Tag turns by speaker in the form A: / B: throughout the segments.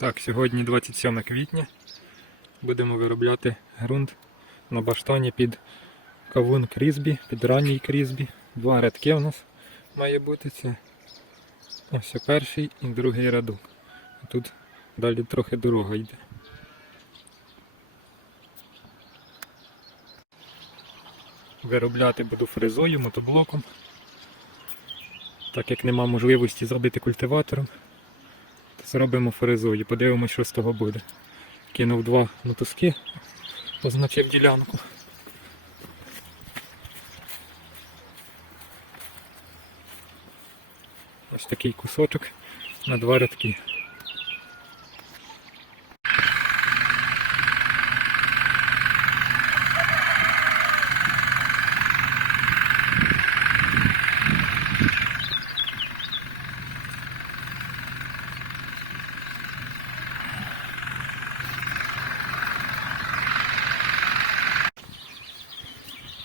A: Так, сьогодні 27 квітня. Будемо виробляти ґрунт на баштані під кавун крізбі, під ранній крізбі. Два рядки у нас має бути. Це ось перший і другий рядок. Тут далі трохи дорога йде. Виробляти буду фрезою, мотоблоком. Так як нема можливості зробити культиватором, зробимо і Подивимось, що з того буде. Кинув два мотузки, позначив ділянку. Ось такий кусочок на два рядки.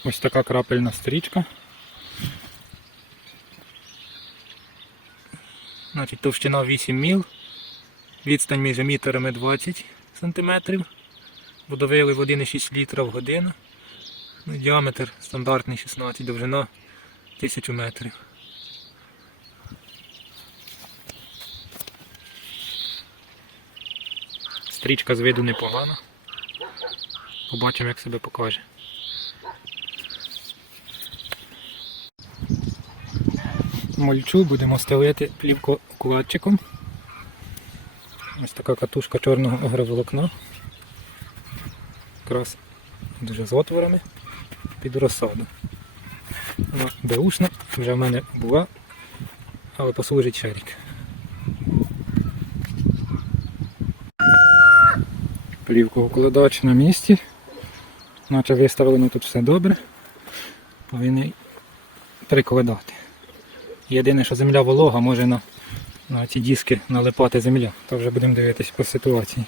A: Ось така крапельна стрічка. Значить, товщина 8 міл, відстань між емітерами 20 см, водовилив 1,6 літра в годину. Ну, діаметр стандартний 16, довжина 1000 метрів. Стрічка з виду непогана. Побачимо, як себе покаже. Мульчу будемо стелити плівкокладчиком. Ось така катушка чорного агроволокна. Якраз дуже з отворами під розсаду. Вона беушна, вже в мене була, але послужить ще рік. Плівковкладач на місці. Наче виставлено тут все добре. Повинен прикладати. Єдине, що земля волога, може на, на ці диски налипати земля. То вже будемо дивитися по ситуації.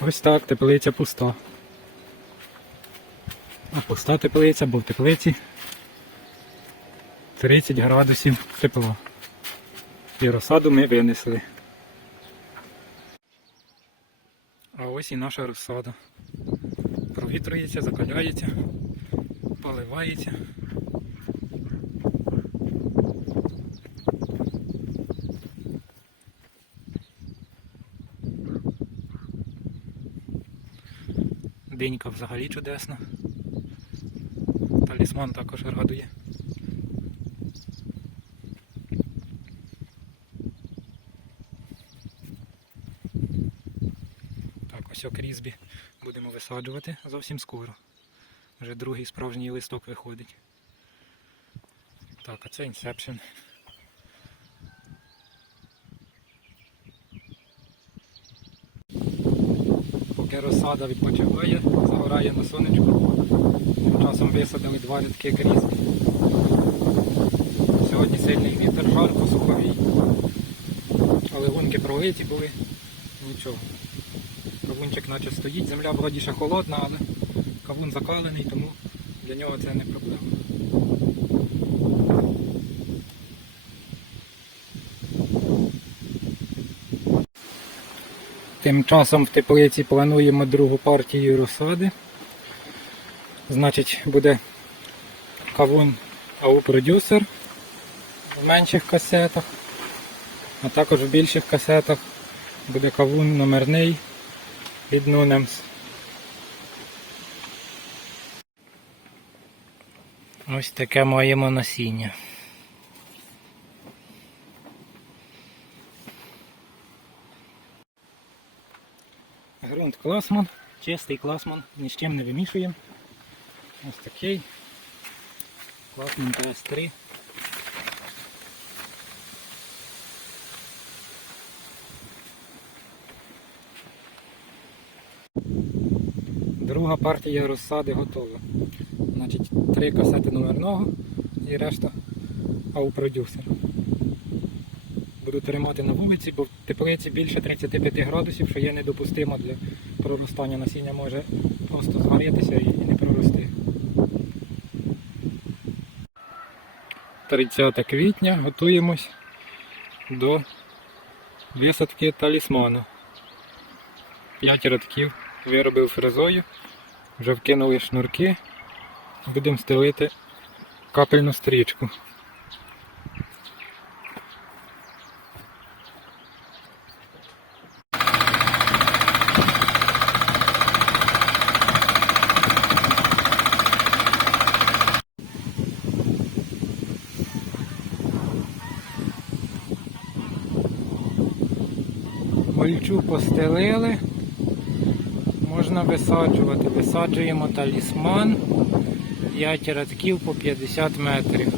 A: Ось так, теплиця пуста. А пуста теплиця, бо в теплиці 30 градусів тепла. І розсаду ми винесли. А ось і наша розсада. Провітрюється, закаляється, поливається. Денька взагалі чудесна. Талісман також радує. Так, ось окрізбі будемо висаджувати зовсім скоро. Вже другий справжній листок виходить. Так, а це інсепшн. Поки розсада відпочиває, загорає на сонечку. Тим часом висадили два рядки крізбі. Сьогодні сильний вітер, жарко, суховій. Але гонки пролиті були, нічого. Кавунчик наче стоїть, земля вроді ще холодна, але кавун закалений, тому для нього це не проблема. Тим часом в теплиці плануємо другу партію розсади. Значить буде кавун АУ-продюсер в менших касетах, а також в більших касетах буде кавун номерний від Нунемс. Ось таке маємо насіння. Грунт класман, чистий класман, ні з чим не вимішуємо. Ось такий. Класний ТС3. Друга партія розсади готова. Значить, три касети номерного і решта ау-продюсер. Буду тримати на вулиці, бо в теплиці більше 35 градусів, що є недопустимо для проростання насіння може просто згорітися і не прорости. 30 квітня готуємось до висадки талісману. 5 рядків виробив фрезою, вже вкинули шнурки, будемо стелити капельну стрічку. Мульчу постелили. Можна висаджувати. Висаджуємо талісман 5 рядків по 50 метрів.